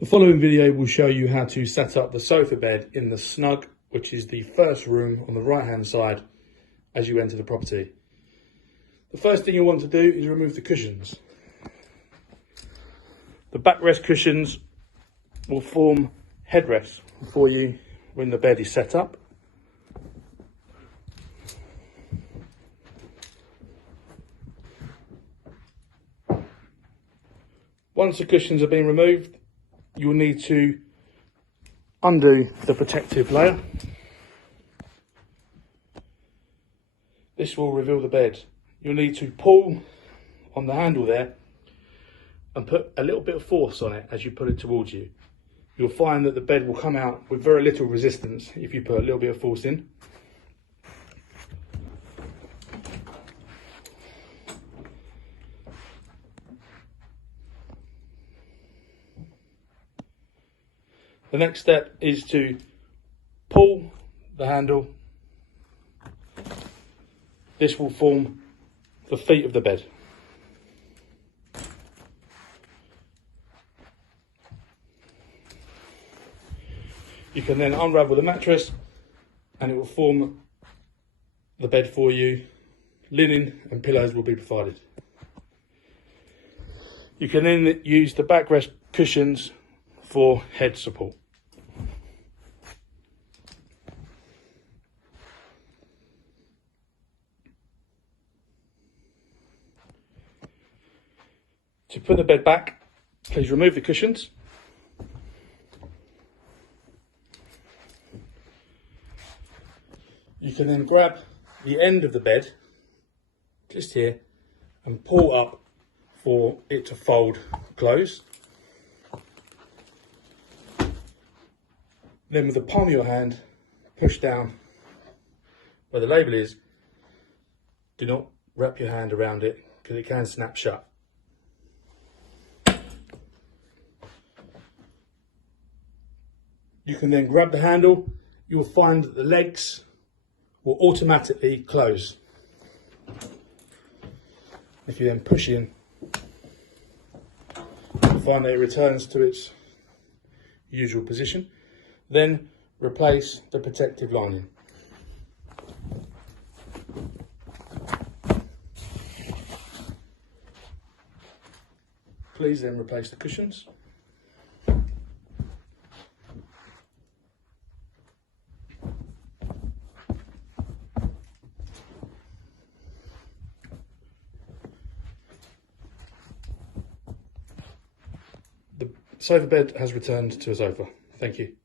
The following video will show you how to set up the sofa bed in the Snug, which is the first room on the right hand side as you enter the property. The first thing you want to do is remove the cushions. The backrest cushions will form headrests for you when the bed is set up. Once the cushions have been removed, you'll need to undo the protective layer. This will reveal the bed. You'll need to pull on the handle there and put a little bit of force on it as you pull it towards you. You'll find that the bed will come out with very little resistance if you put a little bit of force in. The next step is to pull the handle. This will form the feet of the bed. You can then unravel the mattress and it will form the bed for you. Linen and pillows will be provided. You can then use the backrest cushions for head support. To put the bed back, please remove the cushions. You can then grab the end of the bed, just here, and pull up for it to fold close. Then with the palm of your hand, push down where the label is. Do not wrap your hand around it because it can snap shut. You can then grab the handle. You'll find that the legs will automatically close. If you then push in, you'll find that it returns to its usual position. Then replace the protective lining. Please then replace the cushions. The sofa bed has returned to a sofa. Thank you.